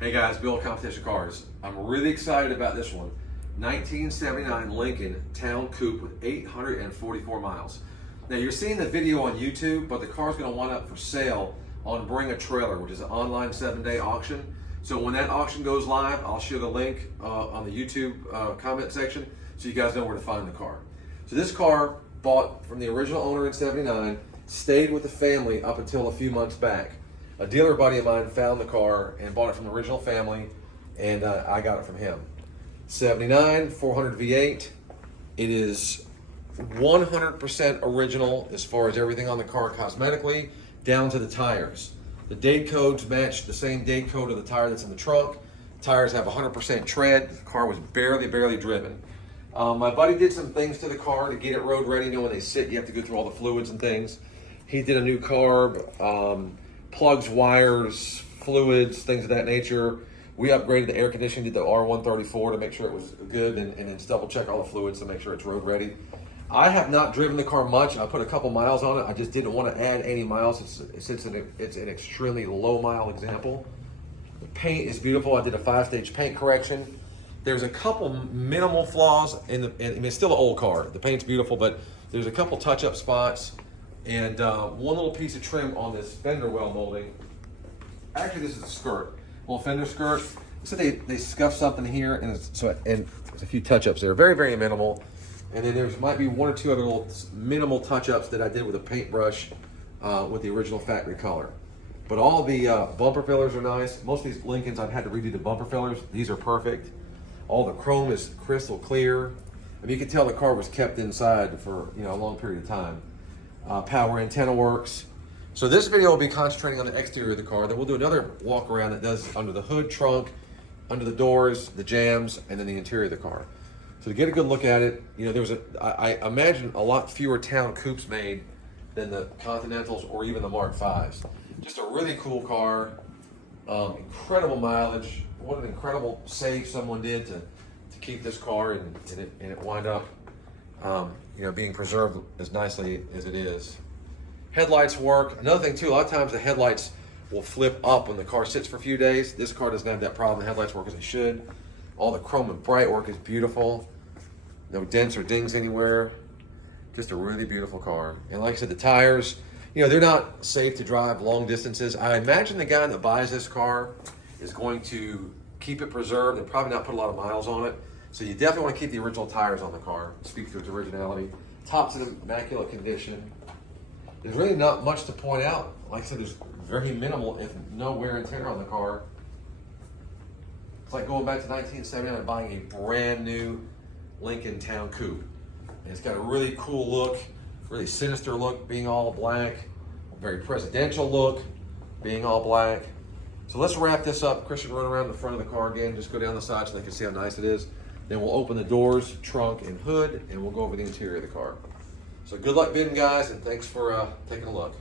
Hey guys, Bill Competition Cars. I'm really excited about this one. 1979 Lincoln Town Coupe with 844 miles. Now you're seeing the video on YouTube, but the car's going to wind up for sale on Bring a Trailer, which is an online 7-day auction. So when that auction goes live, I'll share the link on the YouTube comment section so you guys know where to find the car. So this car, bought from the original owner in 79, stayed with the family up until a few months back. A dealer buddy of mine found the car and bought it from the original family, and I got it from him. 79, 400 V8. It is 100% original as far as everything on the car cosmetically, down to the tires. The date codes match the same date code of the tire that's in the trunk. Tires have 100% tread. The car was barely driven. My buddy did some things to the car to get it road ready. You know, when they sit, you have to go through all the fluids and things. He did a new carb, plugs, wires, fluids, things of that nature. We upgraded the air conditioning, did the R134 to make sure it was good, and then double check all the fluids to make sure it's road ready. I have not driven the car much. I put a couple miles on it. I just didn't want to add any miles since it's an extremely low mile example. The paint is beautiful. I did a 5-stage paint correction. There's a couple minimal flaws I mean, it's still an old car. The paint's beautiful, but there's a couple touch-up spots and one little piece of trim on this fender well molding. Actually, this is a skirt, little fender skirt. So they scuffed something here, and there's a few touch-ups there, very minimal. And then there's might be one or two other little minimal touch-ups that I did with a paintbrush with the original factory color. But all the bumper fillers are nice. Most of these Lincolns, I've had to redo the bumper fillers. These are perfect. All the chrome is crystal clear. I mean, you can tell the car was kept inside for a long period of time. Power antenna works. So this video will be concentrating on the exterior of the car. Then we'll do another walk around that does under the hood, trunk, under the doors, the jams, and then the interior of the car. So to get a good look at it, I imagine a lot fewer town coupes made than the Continentals or even the Mark V's. Just a really cool car, incredible mileage. What an incredible save someone did to keep this car and it wind up being preserved as nicely as it is. Headlights work. Another thing too, a lot of times the headlights will flip up when the car sits for a few days. This car doesn't have that problem. The headlights work as they should. All the chrome and bright work is beautiful. No dents or dings anywhere. Just a really beautiful car. And like I said, the tires, they're not safe to drive long distances. I imagine the guy that buys this car is going to keep it preserved and probably not put a lot of miles on it. So you definitely want to keep the original tires on the car. Speak to its originality. Top's in immaculate condition. There's really not much to point out. Like I said, there's very minimal, if no wear and tear on the car. It's like going back to 1979 and buying a brand new Lincoln Town Coupe. And it's got a really cool look, really sinister look, being all black, a very presidential look, being all black. So let's wrap this up. Christian, run around the front of the car again, just go down the side so they can see how nice it is. Then we'll open the doors, trunk, and hood, and we'll go over the interior of the car. So good luck bidding, guys, and thanks for taking a look.